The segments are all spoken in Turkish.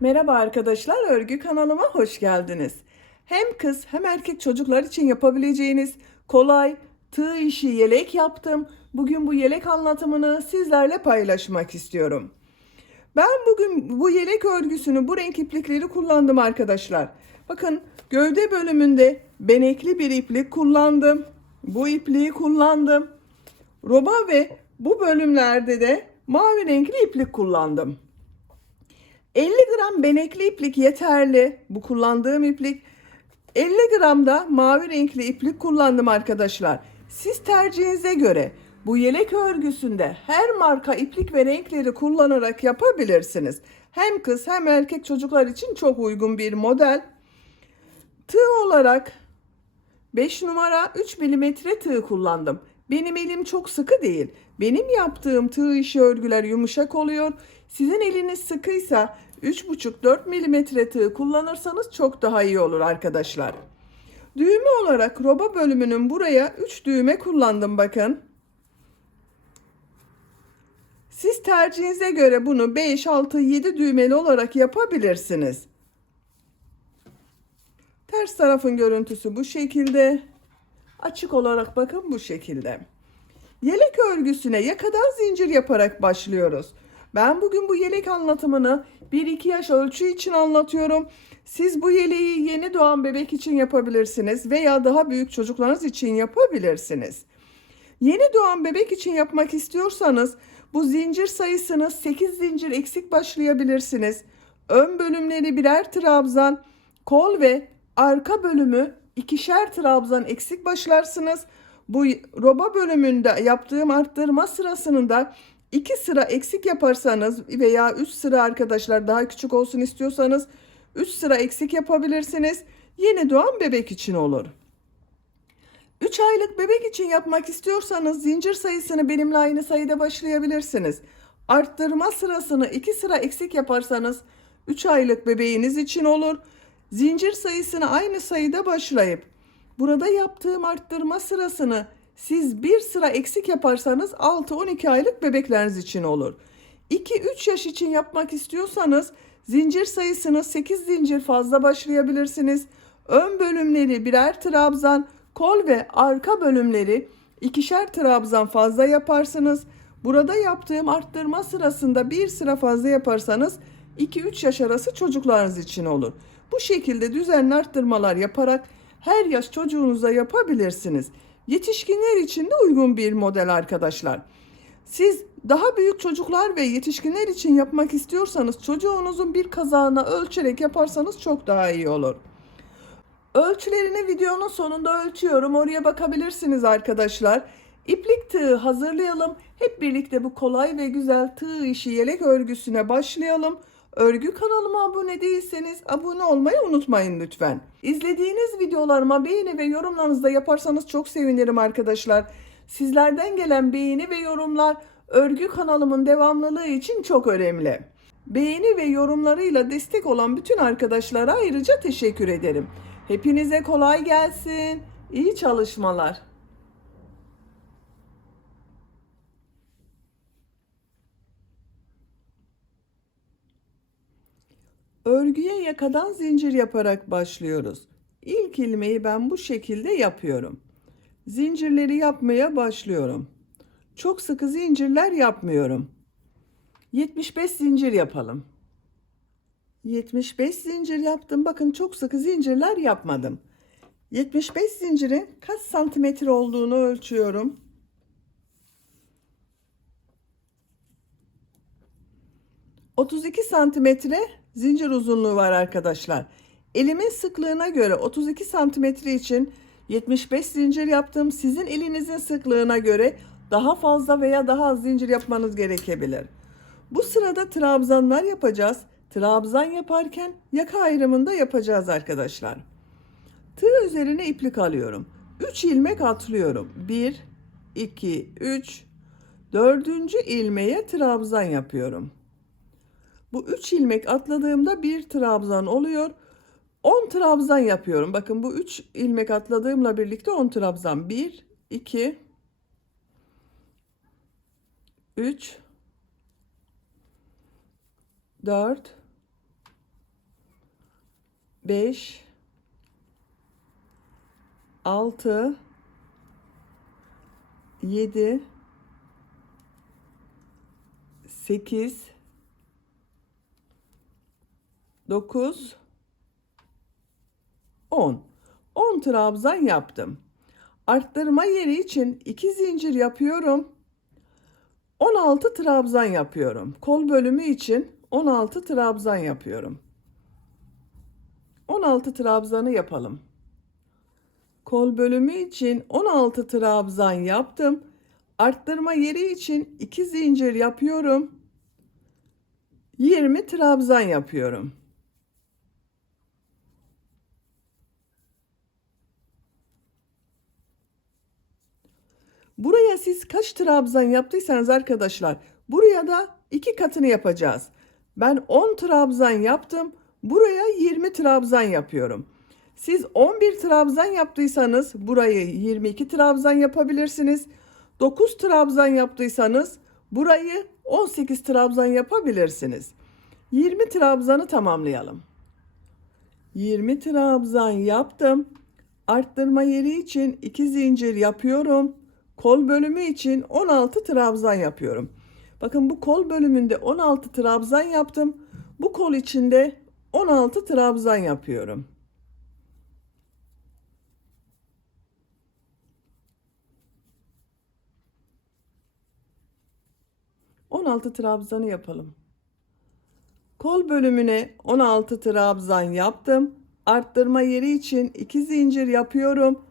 Merhaba arkadaşlar, örgü kanalıma hoş geldiniz. Hem kız hem erkek çocuklar için yapabileceğiniz kolay tığ işi yelek yaptım. Bugün bu yelek anlatımını sizlerle paylaşmak istiyorum. Ben bugün bu yelek örgüsünü bu renk iplikleri kullandım arkadaşlar. Bakın gövde bölümünde benekli bir iplik kullandım. Bu ipliği kullandım. Roba ve bu bölümlerde de mavi renkli iplik kullandım. 50 gram benekli iplik yeterli. Bu kullandığım iplik. 50 gram da mavi renkli iplik kullandım arkadaşlar. Siz tercihinize göre bu yelek örgüsünde her marka iplik ve renkleri kullanarak yapabilirsiniz. Hem kız hem erkek çocuklar için çok uygun bir model. Tığ olarak 5 numara 3 milimetre tığ kullandım. Benim elim çok sıkı değil. Benim yaptığım tığ işi örgüler yumuşak oluyor. Sizin eliniz sıkıysa 3,5-4 milimetre tığ kullanırsanız çok daha iyi olur arkadaşlar. Düğme olarak roba bölümünün buraya 3 düğme kullandım bakın. Siz tercihinize göre bunu 5, 6, 7 düğmeli olarak yapabilirsiniz. Ters tarafın görüntüsü bu şekilde. Açık olarak bakın bu şekilde. Yelek örgüsüne yakadan zincir yaparak başlıyoruz. Ben bugün bu yelek anlatımını 1-2 yaş ölçü için anlatıyorum. Siz bu yeleği yeni doğan bebek için yapabilirsiniz veya daha büyük çocuklarınız için yapabilirsiniz. Yeni doğan bebek için yapmak istiyorsanız bu zincir sayısını 8 zincir eksik başlayabilirsiniz. Ön bölümleri birer trabzan, kol ve arka bölümü ikişer trabzan eksik başlarsınız. Bu roba bölümünde yaptığım arttırma sırasını da 2 sıra eksik yaparsanız veya 3 sıra arkadaşlar daha küçük olsun istiyorsanız 3 sıra eksik yapabilirsiniz. Yeni doğan bebek için olur. 3 aylık bebek için yapmak istiyorsanız zincir sayısını benimle aynı sayıda başlayabilirsiniz. Arttırma sırasını 2 sıra eksik yaparsanız 3 aylık bebeğiniz için olur. Zincir sayısını aynı sayıda başlayıp burada yaptığım arttırma sırasını siz 1 sıra eksik yaparsanız 6-12 aylık bebekleriniz için olur. 2-3 yaş için yapmak istiyorsanız zincir sayısını 8 zincir fazla başlayabilirsiniz. Ön bölümleri birer trabzan, kol ve arka bölümleri ikişer trabzan fazla yaparsınız. Burada yaptığım arttırma sırasında bir sıra fazla yaparsanız 2-3 yaş arası çocuklarınız için olur. Bu şekilde düzenli arttırmalar yaparak her yaş çocuğunuza yapabilirsiniz. Yetişkinler için de uygun bir model arkadaşlar. Siz daha büyük çocuklar ve yetişkinler için yapmak istiyorsanız çocuğunuzun bir kazağına ölçerek yaparsanız çok daha iyi olur. Ölçülerini videonun sonunda ölçüyorum. Oraya bakabilirsiniz arkadaşlar. İplik tığı hazırlayalım. Hep birlikte bu kolay ve güzel tığ işi yelek örgüsüne başlayalım. Örgü kanalıma abone değilseniz abone olmayı unutmayın lütfen. İzlediğiniz videolarıma beğeni ve yorumlarınızı da yaparsanız çok sevinirim arkadaşlar. Sizlerden gelen beğeni ve yorumlar örgü kanalımın devamlılığı için çok önemli. Beğeni ve yorumlarıyla destek olan bütün arkadaşlara ayrıca teşekkür ederim. Hepinize kolay gelsin. İyi çalışmalar. Örgüye yakadan zincir yaparak başlıyoruz. İlk ilmeği ben bu şekilde yapıyorum. Zincirleri yapmaya başlıyorum. Çok sıkı zincirler yapmıyorum. 75 zincir yapalım. 75 zincir yaptım. Bakın çok sıkı zincirler yapmadım. 75 zincirin kaç santimetre olduğunu ölçüyorum. 32 santimetre zincir uzunluğu var arkadaşlar. Elimin sıklığına göre 32 santimetre için 75 zincir yaptım. Sizin elinizin sıklığına göre daha fazla veya daha az zincir yapmanız gerekebilir. Bu sırada trabzanlar yapacağız. Trabzan yaparken yaka ayrımında yapacağız arkadaşlar. Tığ üzerine iplik alıyorum. 3 ilmek atlıyorum. 1, 2, 3. Dördüncü ilmeğe trabzan yapıyorum. Bu 3 ilmek atladığımda bir trabzan oluyor. 10 trabzan yapıyorum. Bakın bu 3 ilmek atladığımla birlikte 10 trabzan. 1, 2, 3, 4, 5, 6, 7, 8, 9, 10. 10 trabzan yaptım. Arttırma yeri için 2 zincir yapıyorum. 16 trabzan yapıyorum. Kol bölümü için 16 trabzan yapıyorum. 16 trabzanı yapalım. Kol bölümü için 16 trabzan yaptım. Arttırma yeri için 2 zincir yapıyorum. 20 trabzan yapıyorum. Buraya siz kaç trabzan yaptıysanız arkadaşlar, buraya da 2 katını yapacağız. Ben 10 trabzan yaptım. Buraya 20 trabzan yapıyorum. Siz 11 trabzan yaptıysanız burayı 22 trabzan yapabilirsiniz. 9 trabzan yaptıysanız burayı 18 trabzan yapabilirsiniz. 20 trabzanı tamamlayalım. 20 trabzan yaptım. Arttırma yeri için 2 zincir yapıyorum. Kol bölümü için 16 trabzan yapıyorum. Bakın bu kol bölümünde 16 trabzan yaptım. Bu kol içinde 16 trabzan yapıyorum. ...16 trabzanı yapalım. Kol bölümüne 16 trabzan yaptım. Arttırma yeri için 2 zincir yapıyorum.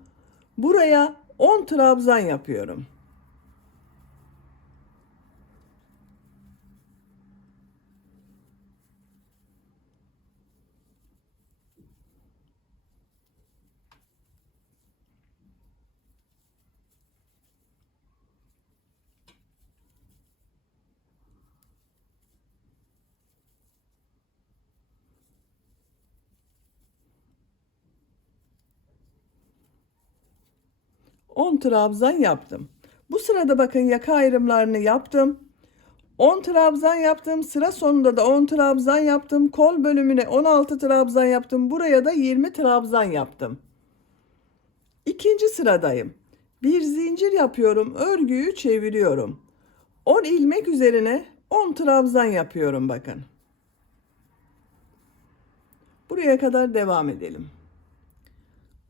Buraya 10 trabzan yapıyorum. On trabzan yaptım. Bu sırada bakın yaka ayrımlarını yaptım. 10 trabzan yaptım. Sıra sonunda da 10 trabzan yaptım. Kol bölümüne 16 trabzan yaptım. Buraya da 20 trabzan yaptım. İkinci sıradayım. Bir zincir yapıyorum. Örgüyü çeviriyorum. 10 ilmek üzerine 10 trabzan yapıyorum bakın. Buraya kadar devam edelim.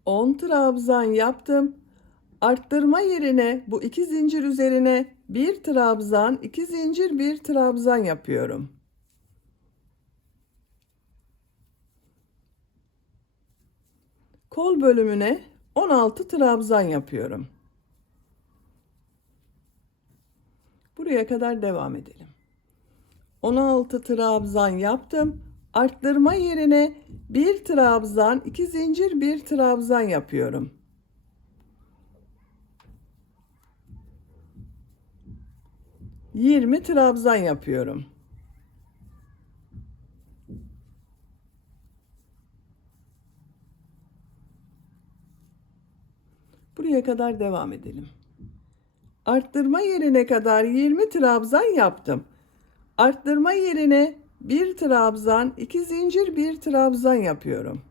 10 trabzan yaptım. Arttırma yerine bu 2 zincir üzerine 1 trabzan, 2 zincir, 1 trabzan yapıyorum. Kol bölümüne 16 trabzan yapıyorum. Buraya kadar devam edelim. 16 trabzan yaptım. Arttırma yerine 1 trabzan, 2 zincir, 1 trabzan yapıyorum. ...20 trabzan yapıyorum. Buraya kadar devam edelim. Arttırma yerine kadar 20 trabzan yaptım. Arttırma yerine 1 trabzan, 2 zincir, 1 trabzan yapıyorum.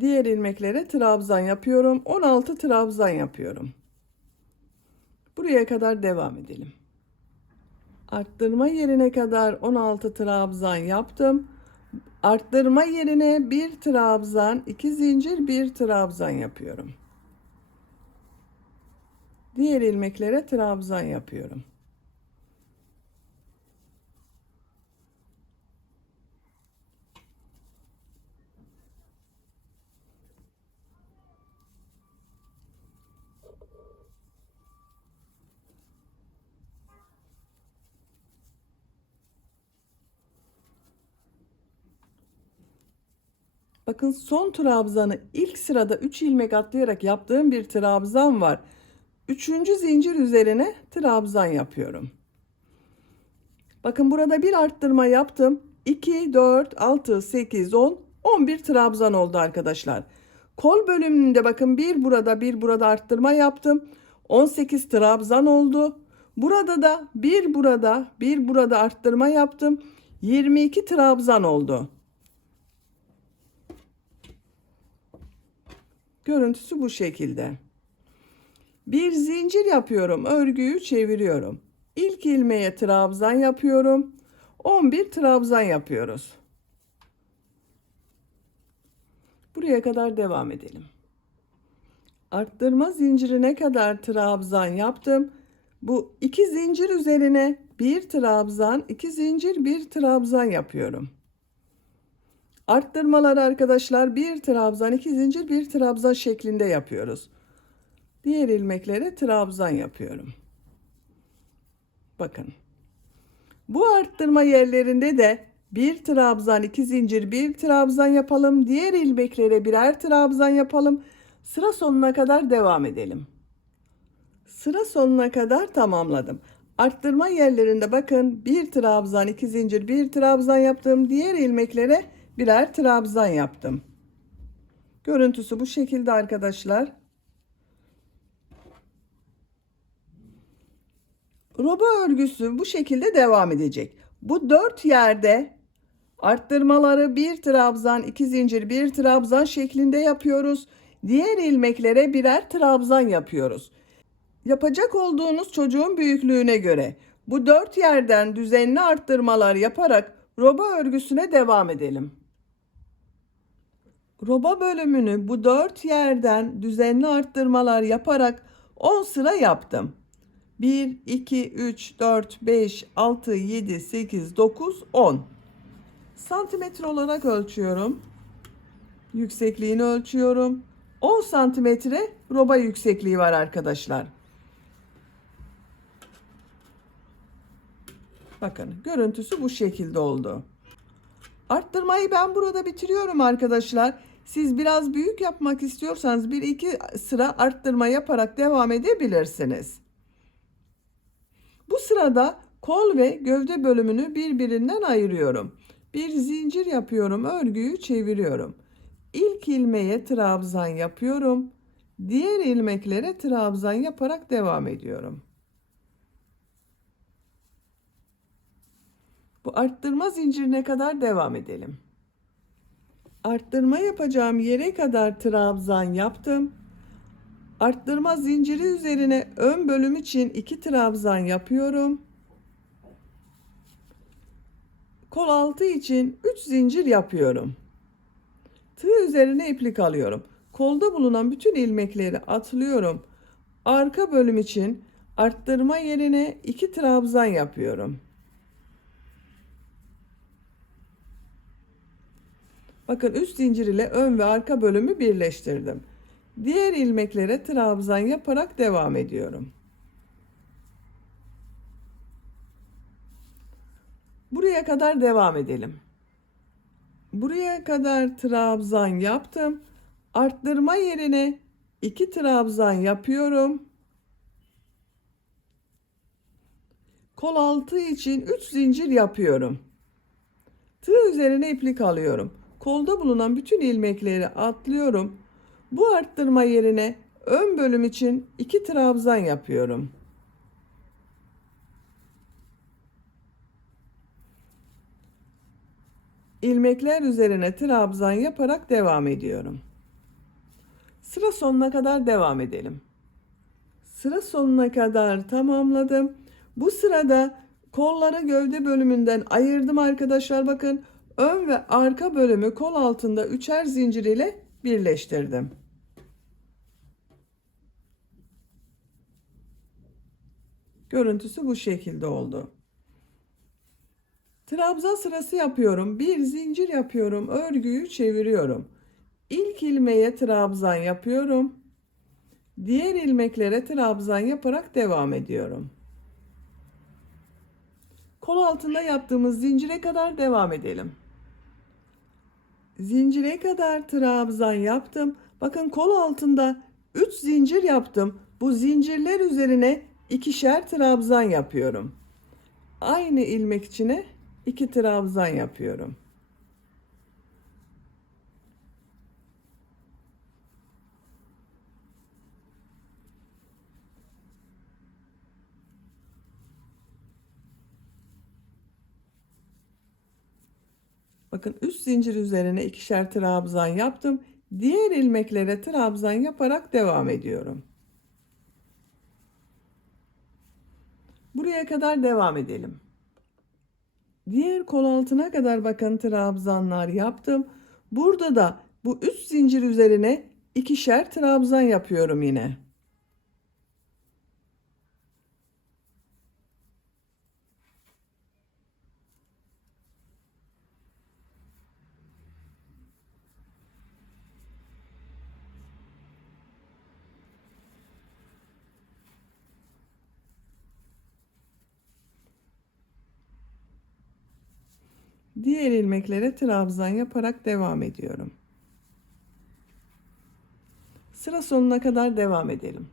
Diğer ilmeklere trabzan yapıyorum. 16 trabzan yapıyorum. Buraya kadar devam edelim. Arttırma yerine kadar 16 trabzan yaptım. Arttırma yerine 1 trabzan, 2 zincir, 1 trabzan yapıyorum. Diğer ilmeklere trabzan yapıyorum. Bakın son trabzanı ilk sırada 3 ilmek atlayarak yaptığım bir trabzan var. 3. zincir üzerine trabzan yapıyorum. Bakın burada bir arttırma yaptım. 2, 4, 6, 8, 10, 11 trabzan oldu arkadaşlar. Kol bölümünde bakın bir burada arttırma yaptım. 18 trabzan oldu. Burada da bir burada arttırma yaptım. 22 trabzan oldu. Görüntüsü bu şekilde. Bir zincir yapıyorum. Örgüyü çeviriyorum. İlk ilmeğe trabzan yapıyorum. 11 trabzan yapıyoruz. Buraya kadar devam edelim. Arttırma zincirine kadar trabzan yaptım. Bu iki zincir üzerine bir trabzan, iki zincir, bir trabzan yapıyorum. Arttırmalar arkadaşlar bir trabzan, iki zincir, bir trabzan şeklinde yapıyoruz. Diğer ilmeklere trabzan yapıyorum. Bakın. Bu arttırma yerlerinde de bir trabzan, iki zincir, bir trabzan yapalım. Diğer ilmeklere birer trabzan yapalım. Sıra sonuna kadar devam edelim. Sıra sonuna kadar tamamladım. Arttırma yerlerinde bakın bir trabzan, iki zincir, bir trabzan yaptım. Diğer ilmeklere birer trabzan yaptım. Görüntüsü bu şekilde arkadaşlar. Roba örgüsü bu şekilde devam edecek. Bu 4 yerde arttırmaları bir trabzan, iki zincir, bir trabzan şeklinde yapıyoruz. Diğer ilmeklere birer trabzan yapıyoruz. Yapacak olduğunuz çocuğun büyüklüğüne göre bu 4 yerden düzenli arttırmalar yaparak roba örgüsüne devam edelim. Roba bölümünü bu 4 yerden düzenli arttırmalar yaparak 10 sıra yaptım. 1, 2, 3, 4, 5, 6, 7, 8, 9, 10. Santimetre olarak ölçüyorum. Yüksekliğini ölçüyorum. 10 santimetre roba yüksekliği var arkadaşlar. Bakın görüntüsü bu şekilde oldu. Arttırmayı ben burada bitiriyorum arkadaşlar. Siz biraz büyük yapmak istiyorsanız 1-2 sıra arttırma yaparak devam edebilirsiniz. Bu sırada kol ve gövde bölümünü birbirinden ayırıyorum. Bir zincir yapıyorum, örgüyü çeviriyorum. İlk ilmeğe trabzan yapıyorum. Diğer ilmeklere trabzan yaparak devam ediyorum. Bu arttırma zincirine kadar devam edelim. Arttırma yapacağım yere kadar trabzan yaptım. Arttırma zinciri üzerine ön bölüm için 2 trabzan yapıyorum. Kol altı için 3 zincir yapıyorum. Tığ üzerine iplik alıyorum. Kolda bulunan bütün ilmekleri atlıyorum. Arka bölüm için arttırma yerine 2 trabzan yapıyorum. Bakın üst zincir ile ön ve arka bölümü birleştirdim. Diğer ilmeklere trabzan yaparak devam ediyorum. Buraya kadar devam edelim. Buraya kadar trabzan yaptım. Arttırma yerine 2 trabzan yapıyorum. Kol altı için 3 zincir yapıyorum. Tığ üzerine iplik alıyorum. Kolda bulunan bütün ilmekleri atlıyorum. Bu arttırma yerine ön bölüm için 2 trabzan yapıyorum. İlmekler üzerine trabzan yaparak devam ediyorum. Sıra sonuna kadar devam edelim. Sıra sonuna kadar tamamladım. Bu sırada kolları gövde bölümünden ayırdım arkadaşlar. Bakın ön ve arka bölümü kol altında üçer zincir ile birleştirdim. Görüntüsü bu şekilde oldu. Trabzan sırası yapıyorum. Bir zincir yapıyorum. Örgüyü çeviriyorum. İlk ilmeğe trabzan yapıyorum. Diğer ilmeklere trabzan yaparak devam ediyorum. Kol altında yaptığımız zincire kadar devam edelim. Zincire kadar trabzan yaptım. Bakın kol altında 3 zincir yaptım. Bu zincirler üzerine ikişer trabzan yapıyorum. Aynı ilmek içine 2 trabzan yapıyorum. Bakın üst zincir üzerine ikişer trabzan yaptım. Diğer ilmeklere trabzan yaparak devam ediyorum. Buraya kadar devam edelim. Diğer kol altına kadar bakın trabzanlar yaptım. Burada da bu üst zincir üzerine ikişer trabzan yapıyorum yine. Diğer ilmeklere trabzan yaparak devam ediyorum. Sıra sonuna kadar devam edelim.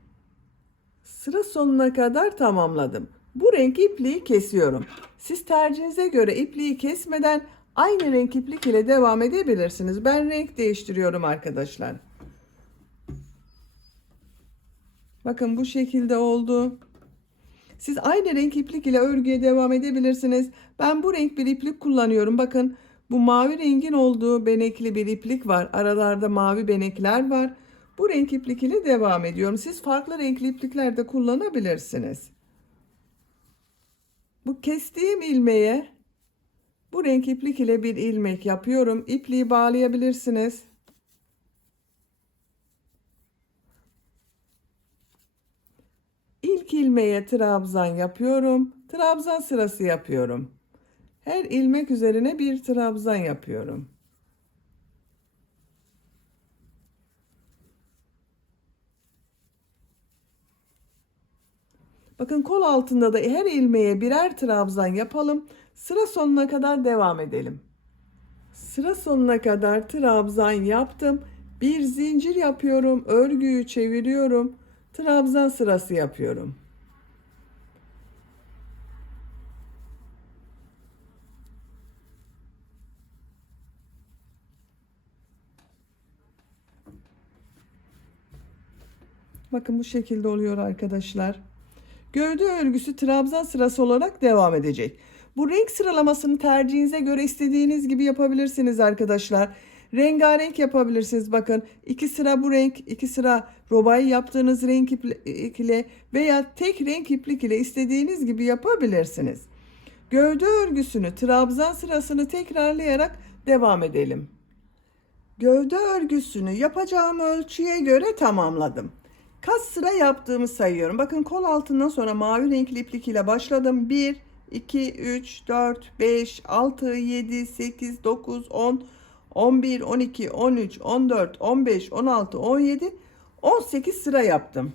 Sıra sonuna kadar tamamladım. Bu renk ipliği kesiyorum. Siz tercihinize göre ipliği kesmeden aynı renk iplik ile devam edebilirsiniz. Ben renk değiştiriyorum arkadaşlar. Bakın bu şekilde oldu. Siz aynı renk iplik ile örgüye devam edebilirsiniz. Ben bu renk bir iplik kullanıyorum. Bakın bu mavi rengin olduğu benekli bir iplik var. Aralarda mavi benekler var. Bu renk iplik ile devam ediyorum. Siz farklı renkli iplikler de kullanabilirsiniz. Bu kestiğim ilmeğe bu renk iplik ile bir ilmek yapıyorum. İpliği bağlayabilirsiniz. İlk ilmeğe trabzan yapıyorum. Trabzan sırası yapıyorum. Her ilmek üzerine bir trabzan yapıyorum. Bakın kol altında da her ilmeğe birer trabzan yapalım. Sıra sonuna kadar devam edelim. Sıra sonuna kadar trabzan yaptım. Bir zincir yapıyorum. Örgüyü çeviriyorum. Trabzan sırası yapıyorum. Bakın bu şekilde oluyor arkadaşlar. Gövde örgüsü trabzan sırası olarak devam edecek. Bu renk sıralamasını tercihinize göre istediğiniz gibi yapabilirsiniz arkadaşlar. Rengarenk yapabilirsiniz. Bakın 2 sıra bu renk, 2 sıra robayı yaptığınız renk iplik ile veya tek renk iplik ile istediğiniz gibi yapabilirsiniz. Gövde örgüsünü trabzan sırasını tekrarlayarak devam edelim. Gövde örgüsünü yapacağım ölçüye göre tamamladım. Kaç sıra yaptığımı sayıyorum. Bakın kol altından sonra mavi renkli iplik ile başladım. 1, 2, 3, 4, 5, 6, 7, 8, 9, 10, 11, 12, 13, 14, 15, 16, 17, 18 sıra yaptım.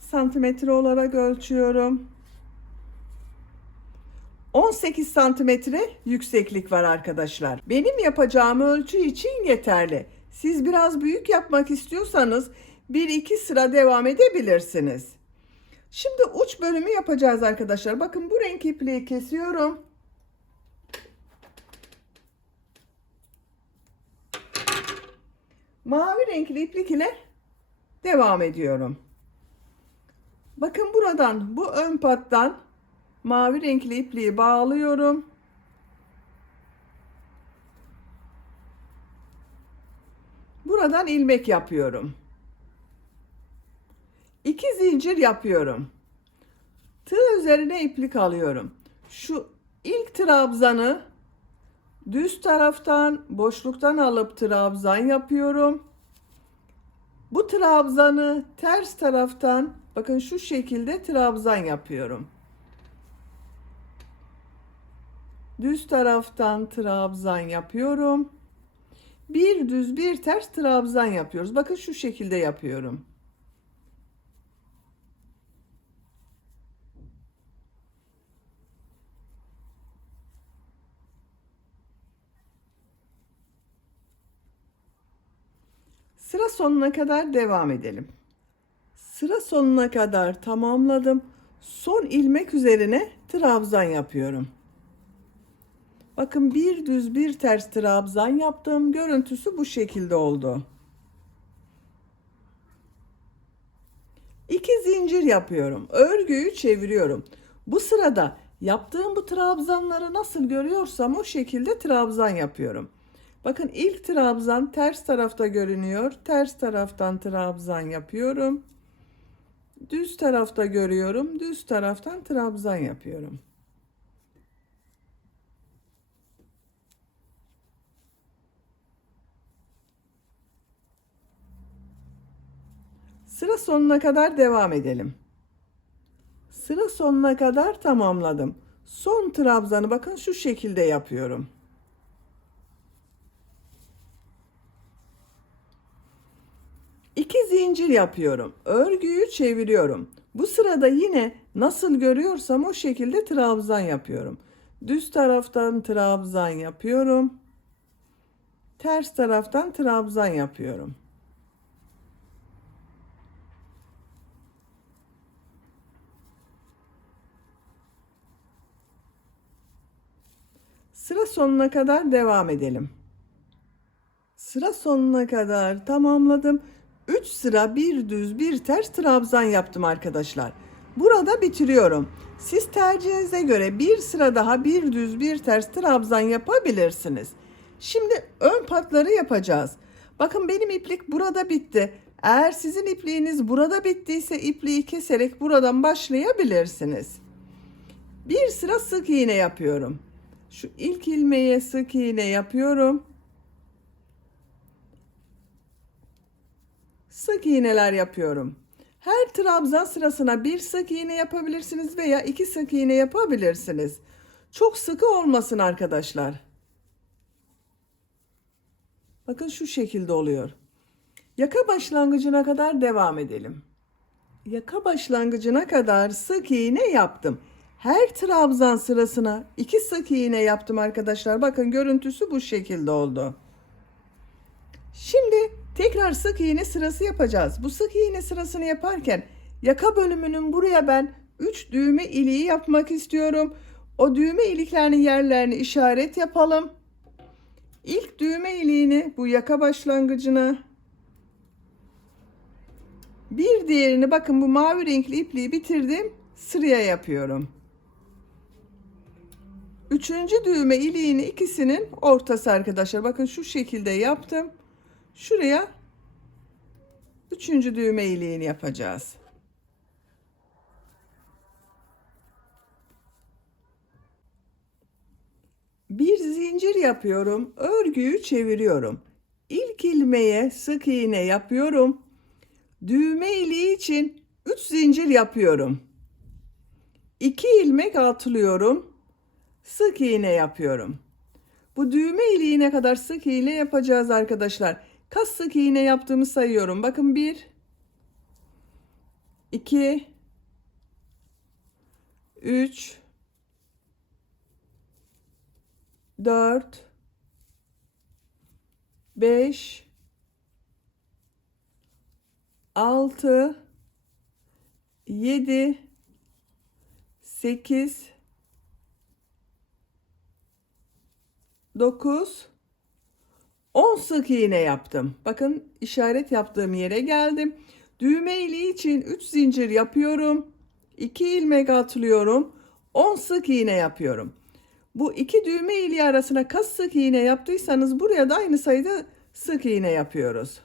Santimetre olarak ölçüyorum. 18 santimetre yükseklik var arkadaşlar. Benim yapacağım ölçü için yeterli. Siz biraz büyük yapmak istiyorsanız 1-2 sıra devam edebilirsiniz. Şimdi uç bölümü yapacağız arkadaşlar. Bakın bu renk ipliği kesiyorum. Mavi renkli iplik ile devam ediyorum. Bakın buradan bu ön pattan mavi renkli ipliği bağlıyorum. Buradan ilmek yapıyorum. 2 zincir yapıyorum. Tığ üzerine iplik alıyorum. Şu ilk trabzanı düz taraftan boşluktan alıp trabzan yapıyorum. Bu trabzanı ters taraftan bakın şu şekilde trabzan yapıyorum. Düz taraftan trabzan yapıyorum. Bir düz bir ters trabzan yapıyoruz. Bakın şu şekilde yapıyorum. Sıra sonuna kadar devam edelim. Sıra sonuna kadar tamamladım. Son ilmek üzerine trabzan yapıyorum. Bakın bir düz bir ters trabzan yaptım. Görüntüsü bu şekilde oldu. 2 zincir yapıyorum. Örgüyü çeviriyorum. Bu sırada Yaptığım bu trabzanları nasıl görüyorsam o şekilde trabzan yapıyorum. Bakın ilk trabzan ters tarafta görünüyor. Ters taraftan trabzan yapıyorum. Düz tarafta görüyorum. Düz taraftan trabzan yapıyorum. Sıra sonuna kadar devam edelim. Sıra sonuna kadar tamamladım. Son trabzanı bakın şu şekilde yapıyorum. İki zincir yapıyorum. Örgüyü çeviriyorum. Bu sırada yine nasıl görüyorsam o şekilde trabzan yapıyorum. Düz taraftan trabzan yapıyorum. Ters taraftan trabzan yapıyorum. Sıra sonuna kadar devam edelim. Sıra sonuna kadar tamamladım. 3 sıra bir düz bir ters trabzan yaptım arkadaşlar. Burada bitiriyorum. Siz tercihinize göre bir sıra daha bir düz bir ters trabzan yapabilirsiniz. Şimdi ön patları yapacağız. Bakın benim iplik burada bitti. Eğer sizin ipliğiniz burada bittiyse ipliği keserek buradan başlayabilirsiniz. Bir sıra sık iğne yapıyorum. Şu ilk ilmeğe sık iğne yapıyorum. Sık iğneler yapıyorum. Her trabzan sırasına bir sık iğne yapabilirsiniz veya iki sık iğne yapabilirsiniz. Çok sıkı olmasın arkadaşlar. Bakın şu şekilde oluyor. Yaka başlangıcına kadar devam edelim. Yaka başlangıcına kadar sık iğne yaptım. Her trabzan sırasına iki sık iğne yaptım arkadaşlar. Bakın görüntüsü bu şekilde oldu. Şimdi tekrar sık iğne sırası yapacağız. Bu sık iğne sırasını yaparken yaka bölümünün buraya ben 3 düğme iliği yapmak istiyorum. O düğme iliklerinin yerlerini işaret yapalım. İlk düğme iliğini bu yaka başlangıcına, bir diğerini bakın bu mavi renkli ipliği bitirdim, sıraya yapıyorum. Üçüncü düğme iliğini ikisinin ortası arkadaşlar. Bakın şu şekilde yaptım. Şuraya üçüncü düğme iliğini yapacağız. Bir zincir yapıyorum. Örgüyü çeviriyorum. İlk ilmeğe sık iğne yapıyorum. Düğme iliği için 3 zincir yapıyorum. 2 ilmek atlıyorum. Sık iğne yapıyorum. Bu düğme iliğine kadar sık iğne yapacağız arkadaşlar. Kaç sık iğne yaptığımı sayıyorum. Bakın 1 2 3 4 5 6 7 8 9 10 sık iğne yaptım. Bakın işaret yaptığım yere geldim. Düğme iliği için 3 zincir yapıyorum. 2 ilmek atlıyorum. 10 sık iğne yapıyorum. Bu iki düğme iliği arasına kaç sık iğne yaptıysanız buraya da aynı sayıda sık iğne yapıyoruz.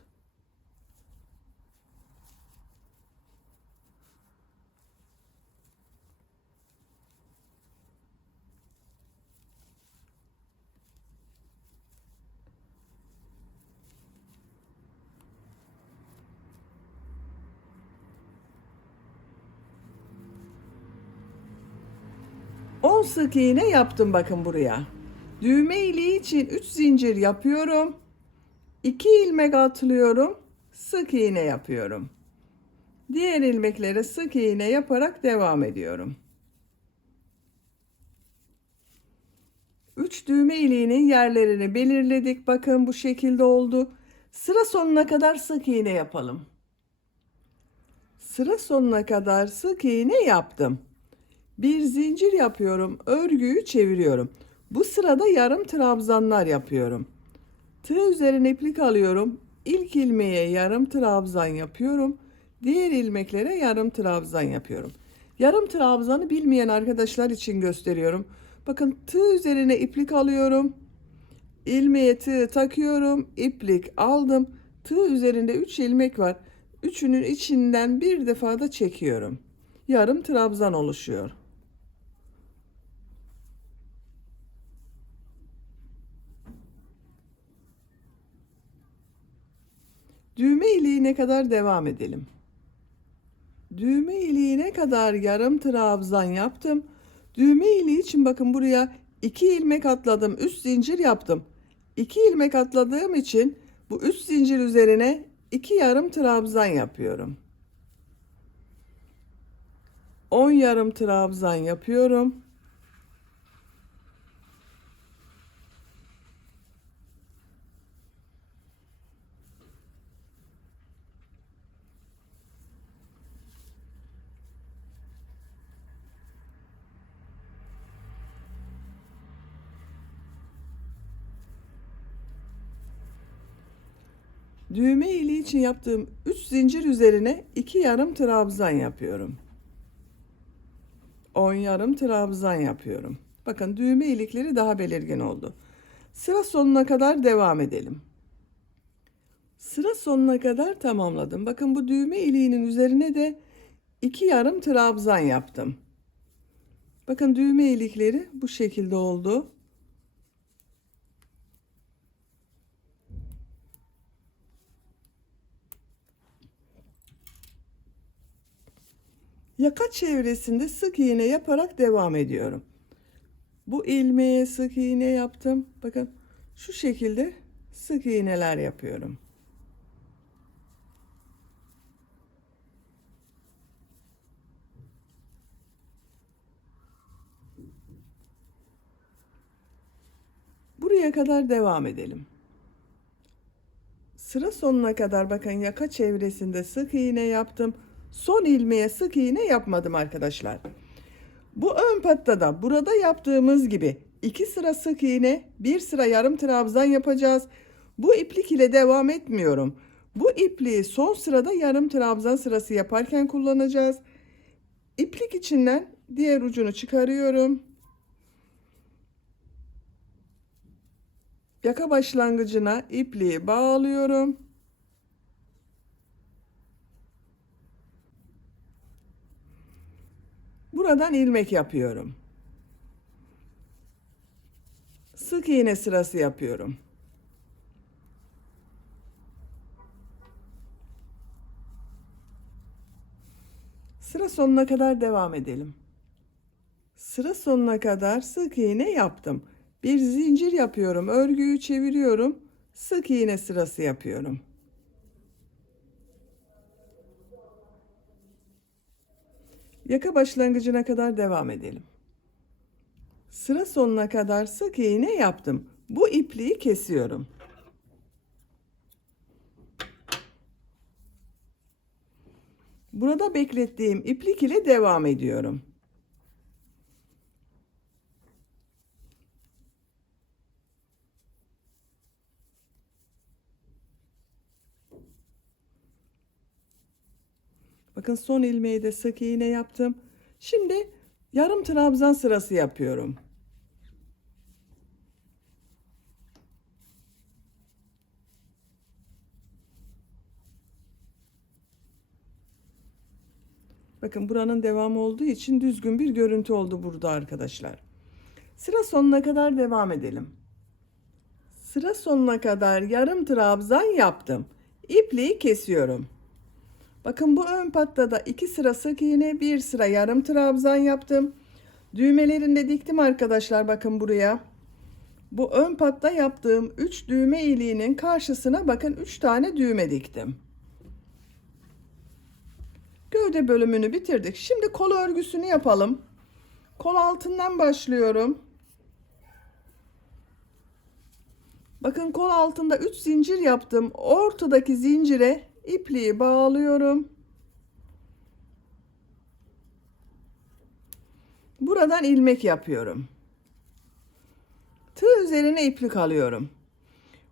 On sık iğne yaptım bakın buraya. Düğme iliği için 3 zincir yapıyorum. 2 ilmek atlıyorum. Sık iğne yapıyorum. Diğer ilmeklere sık iğne yaparak devam ediyorum. 3 düğme iliğinin yerlerini belirledik. Bakın bu şekilde oldu. Sıra sonuna kadar sık iğne yapalım. Sıra sonuna kadar sık iğne yaptım. Bir zincir yapıyorum. Örgüyü çeviriyorum. Bu sırada yarım trabzanlar yapıyorum. Tığ üzerine iplik alıyorum. İlk ilmeğe yarım trabzan yapıyorum. Diğer ilmeklere yarım trabzan yapıyorum. Yarım trabzanı bilmeyen arkadaşlar için gösteriyorum. Bakın tığ üzerine iplik alıyorum. İlmeğe tığ takıyorum. İplik aldım. Tığ üzerinde 3 ilmek var. Üçünün içinden bir defa da çekiyorum. Yarım trabzan oluşuyor. Düğme iliğine kadar devam edelim. Düğme iliğine kadar yarım trabzan yaptım. Düğme iliği için bakın buraya 2 ilmek atladım. Üst zincir yaptım. 2 ilmek atladığım için bu üst zincir üzerine 2 yarım trabzan yapıyorum. 10 yarım trabzan yapıyorum. Düğme iliği için yaptığım 3 zincir üzerine 2 yarım trabzan yapıyorum. 10 yarım trabzan yapıyorum. Bakın düğme ilikleri daha belirgin oldu. Sıra sonuna kadar devam edelim. Sıra sonuna kadar tamamladım. Bakın bu düğme iliğinin üzerine de 2 yarım trabzan yaptım. Bakın düğme ilikleri bu şekilde oldu. Yaka çevresinde sık iğne yaparak devam ediyorum. Bu ilmeğe sık iğne yaptım. Bakın şu şekilde sık iğneler yapıyorum. Buraya kadar devam edelim. Sıra sonuna kadar bakın yaka çevresinde sık iğne yaptım. Son ilmeğe sık iğne yapmadım arkadaşlar. Bu ön pattada burada yaptığımız gibi 2 sıra sık iğne, 1 sıra yarım trabzan yapacağız. Bu iplik ile devam etmiyorum. Bu ipliği son sırada yarım trabzan sırası yaparken kullanacağız. İplik içinden diğer ucunu çıkarıyorum. Yaka başlangıcına ipliği bağlıyorum. Buradan ilmek yapıyorum. Sık iğne sırası yapıyorum. Sıra sonuna kadar devam edelim. Sıra sonuna kadar sık iğne yaptım. Bir zincir yapıyorum. Örgüyü çeviriyorum. Sık iğne sırası yapıyorum. Yaka başlangıcına kadar devam edelim. Sıra sonuna kadar sık iğne yaptım. Bu ipliği kesiyorum. Burada beklettiğim iplik ile devam ediyorum. Bakın son ilmeği de sık iğne yaptım. Şimdi yarım trabzan sırası yapıyorum. Bakın buranın devamı olduğu için düzgün bir görüntü oldu burada arkadaşlar. Sıra sonuna kadar devam edelim. Sıra sonuna kadar yarım trabzan yaptım. İpliği kesiyorum. Bakın bu ön pattada 2 sıra sık iğne, 1 sıra yarım trabzan yaptım. Düğmelerini de diktim arkadaşlar, bakın buraya. Bu ön patta yaptığım 3 düğme iliğinin karşısına bakın 3 tane düğme diktim. Gövde bölümünü bitirdik. Şimdi kol örgüsünü yapalım. Kol altından başlıyorum. Bakın kol altında 3 zincir yaptım. Ortadaki zincire ipliği bağlıyorum. Buradan ilmek yapıyorum. Tığ üzerine iplik alıyorum.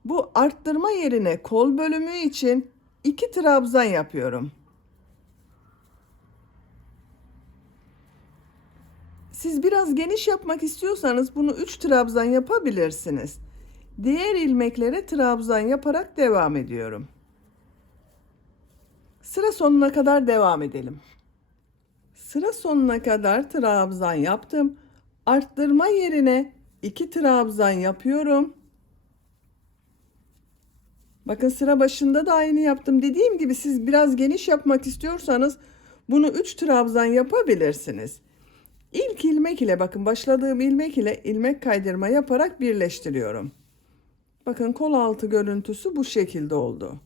Bu arttırma yerine kol bölümü için 2 trabzan yapıyorum. Siz biraz geniş yapmak istiyorsanız bunu 3 trabzan yapabilirsiniz. Diğer ilmeklere trabzan yaparak devam ediyorum. Sıra sonuna kadar devam edelim. Sıra sonuna kadar trabzan yaptım. Arttırma yerine 2 trabzan yapıyorum. Bakın sıra başında da aynı yaptım. Dediğim gibi siz biraz geniş yapmak istiyorsanız bunu 3 trabzan yapabilirsiniz. İlk ilmek ile bakın başladığım ilmek ile ilmek kaydırma yaparak birleştiriyorum. Bakın kol altı görüntüsü bu şekilde oldu.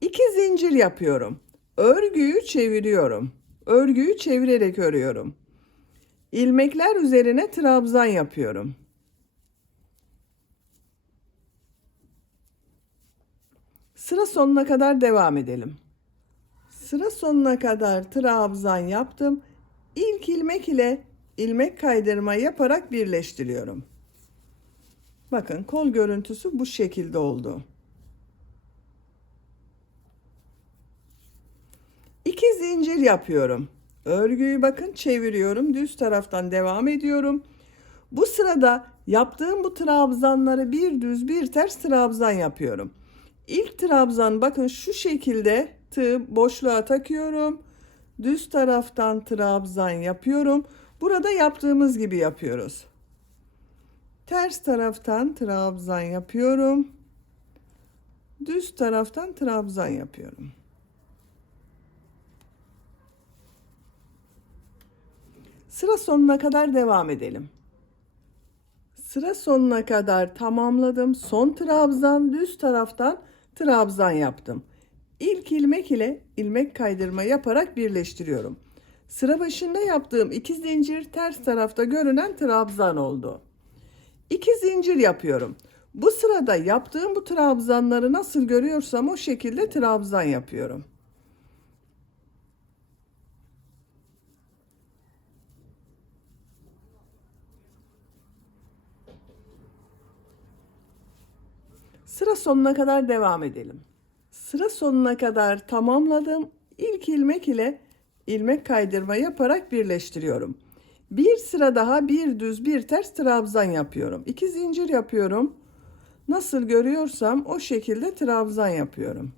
2 zincir yapıyorum. Örgüyü çeviriyorum. Örgüyü çevirerek örüyorum. İlmekler üzerine trabzan yapıyorum. Sıra sonuna kadar devam edelim. Sıra sonuna kadar trabzan yaptım. İlk ilmek ile ilmek kaydırma yaparak birleştiriyorum. Bakın kol görüntüsü bu şekilde oldu. 2 zincir yapıyorum. Örgüyü bakın çeviriyorum. Düz taraftan devam ediyorum. Bu sırada yaptığım bu trabzanları bir düz bir ters trabzan yapıyorum. İlk trabzan bakın şu şekilde tığ boşluğa takıyorum. Düz taraftan trabzan yapıyorum. Burada yaptığımız gibi yapıyoruz. Ters taraftan trabzan yapıyorum. Düz taraftan trabzan yapıyorum. Sıra sonuna kadar devam edelim. Sıra sonuna kadar tamamladım. Son trabzan düz taraftan trabzan yaptım. İlk ilmek ile ilmek kaydırma yaparak birleştiriyorum. Sıra başında yaptığım 2 zincir ters tarafta görünen trabzan oldu. 2 zincir yapıyorum. Bu sırada yaptığım bu trabzanları nasıl görüyorsam o şekilde trabzan yapıyorum. Sıra sonuna kadar devam edelim. Sıra sonuna kadar tamamladım. İlk ilmek ile ilmek kaydırma yaparak birleştiriyorum. Bir sıra daha bir düz bir ters trabzan yapıyorum. 2 zincir yapıyorum. Nasıl görüyorsam o şekilde trabzan yapıyorum.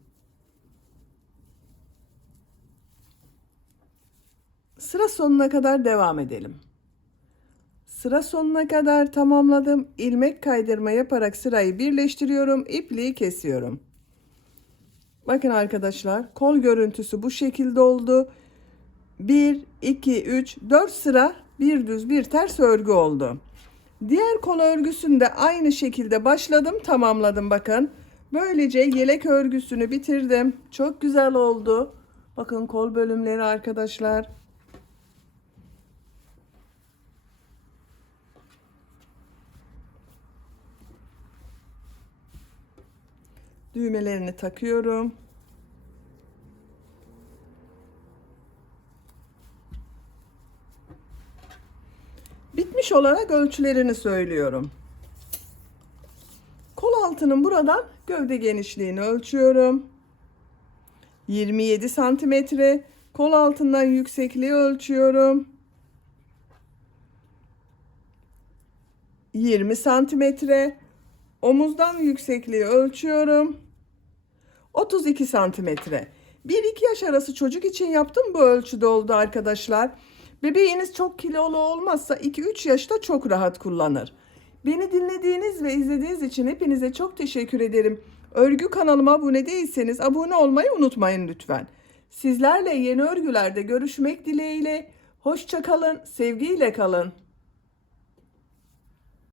Sıra sonuna kadar devam edelim. Sıra sonuna kadar tamamladım. İlmek kaydırma yaparak sırayı birleştiriyorum. İpliği kesiyorum. Bakın arkadaşlar, kol görüntüsü bu şekilde oldu. 1, 2, 3, 4 sıra bir düz bir ters örgü oldu. Diğer kol örgüsünde aynı şekilde başladım, tamamladım bakın. Böylece yelek örgüsünü bitirdim. Çok güzel oldu. Bakın kol bölümleri arkadaşlar. Düğmelerini takıyorum. Bitmiş olarak ölçülerini söylüyorum. Kol altının buradan gövde genişliğini ölçüyorum. 27 santimetre. Kol altından yüksekliği ölçüyorum. 20 santimetre. Omuzdan yüksekliği ölçüyorum. 32 santimetre. 1-2 yaş arası çocuk için yaptım, bu ölçüde oldu arkadaşlar. Bebeğiniz çok kilolu olmazsa 2-3 yaşta çok rahat kullanır. Beni dinlediğiniz ve izlediğiniz için hepinize çok teşekkür ederim. Örgü kanalıma abone değilseniz abone olmayı unutmayın lütfen. Sizlerle yeni örgülerde görüşmek dileğiyle. Hoşça kalın, sevgiyle kalın.